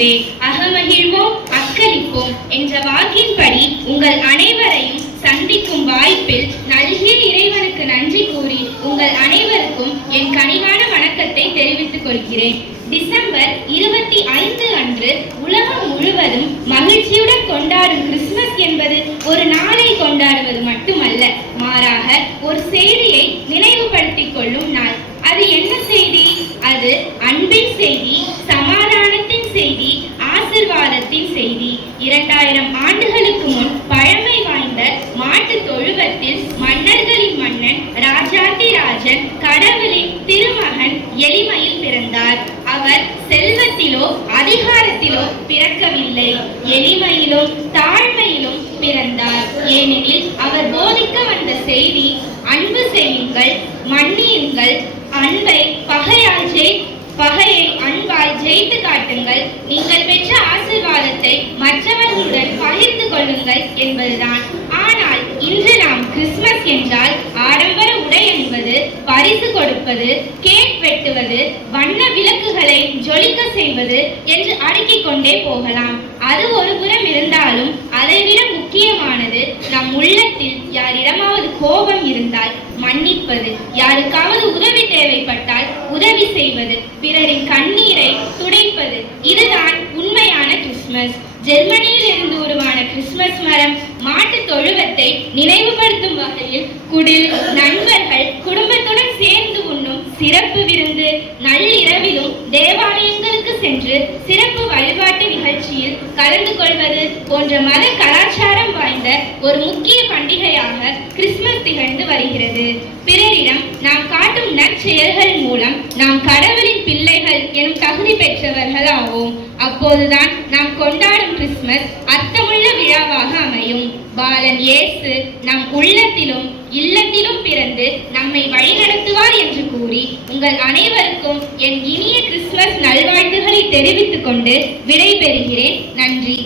இதுவே. அகமகிழ்வோம் அக்களிப்போம் என்ற வாக்கின்படி உங்கள் அனைவரையும் சந்திக்கும் வாய்ப்பில் நல்கிய இறைவனுக்கு நன்றி கூறி உங்கள் அனைவருக்கும் என் கனிவான வணக்கத்தை தெரிவித்துக் கொள்கிறேன். டிசம்பர் 25 அன்று உலகம் முழுவதும் மகிழ்ச்சியுடன் கொண்டாடும் கிறிஸ்துமஸ் என்பது ஒரு நாளை கொண்டாடுவது மட்டுமல்ல, மாறாக ஒரு செய்தியை நினைவுபடுத்திக் கொள்ளும் நாள். அது என்ன செய்தி? அது அன்பின் செய்தி, சமாதானத்தின் செய்தி, ஆசீர்வாதத்தின் செய்தி. 2000 ஆண்டுகளுக்கு முன் பழமை வாய்ந்த மாட்டு தொழுவத்தில் மன்னர்களின் மன்னன் ராஜாதி ராஜன் கடவுளின் திருமகன் எளிமையில் பிறந்தார். அவர் செல்வத்திலோ அதிகாரத்திலோ பிறக்கவில்லை, எளிமையிலும் தாழ்மையிலும் பிறந்தார். ஏனெனில் அவர் போதிக்க வந்த செய்தி அன்பு செய்யுங்கள், மன்னியுங்கள், அன்பை பகையை அன்பால் ஜெயித்து காட்டுங்கள், நீங்கள் பெற்ற ஆசீர்வாதத்தை மற்றவர்களுடன் பகிர்ந்து கொள்ளுங்கள் என்பதுதான். ஆனால் இன்று நாம் கிறிஸ்துமஸ் என்றால் ஆடம்பர உடை அணிவது, பரிசு கொடுப்பது, கேக் வெட்டுவது, வண்ண விளக்குகளை ஜொலிக்க செய்வது என்று அடுக்கிக் கொண்டே போகலாம். அது ஒரு புறம் இருந்தாலும் அதைவிட முக்கியமானது நம் உள்ளத்தில் யாரிடமாவது கோபம் இருந்தால் மன்னிப்பது, யாருக்காவது உதவி தேவைப்பட்டால் உதவி செய்வது, பிறரின் கண்ணீரை துடைப்பது. இதுதான் உண்மையான கிறிஸ்துமஸ். ஜெர்மனியில் இருந்து உருவான கிறிஸ்துமஸ் மரம் மாட்டு தொழுவத்தை நினைவுபடுத்தும் வகையில் குடில், நண்பர்கள் குடும்பத்துடன் சேர்ந்து உண்ணும் சிறப்பு விருந்து, நள்ளிரவிலும் தேவாலயங்களுக்கு சென்று சிறப்பு வழிபாட்டு நிகழ்ச்சியில் கலந்து கொள்வது போன்ற மத கலாச்சாரம் வாய்ந்த ஒரு முக்கிய பண்டிகையாக கிறிஸ்துமஸ் திகழ்ந்து வருகிறது. பிறரிடம் நாம் காட்டும் நற்செயல்கள் மூலம் நாம் கடவுளின் பிள்ளைகள் எனும் தகுதி பெற்றவர்கள் ஆவோம். அப்போதுதான் நாம் கொண்டாடும் கிறிஸ்துமஸ் அர்த்தமுள்ள விழாவாக அமையும். பாலன் இயேசு நம் உள்ளத்திலும் இல்லத்திலும் பிறந்து நம்மை வழிநடத்துவார் என்று கூறி உங்கள் அனைவருக்கும் என் இனிய கிறிஸ்துமஸ் நல்வாழ்த்துக்களை தெரிவித்துக் கொண்டு விடைபெறுகிறேன். நன்றி.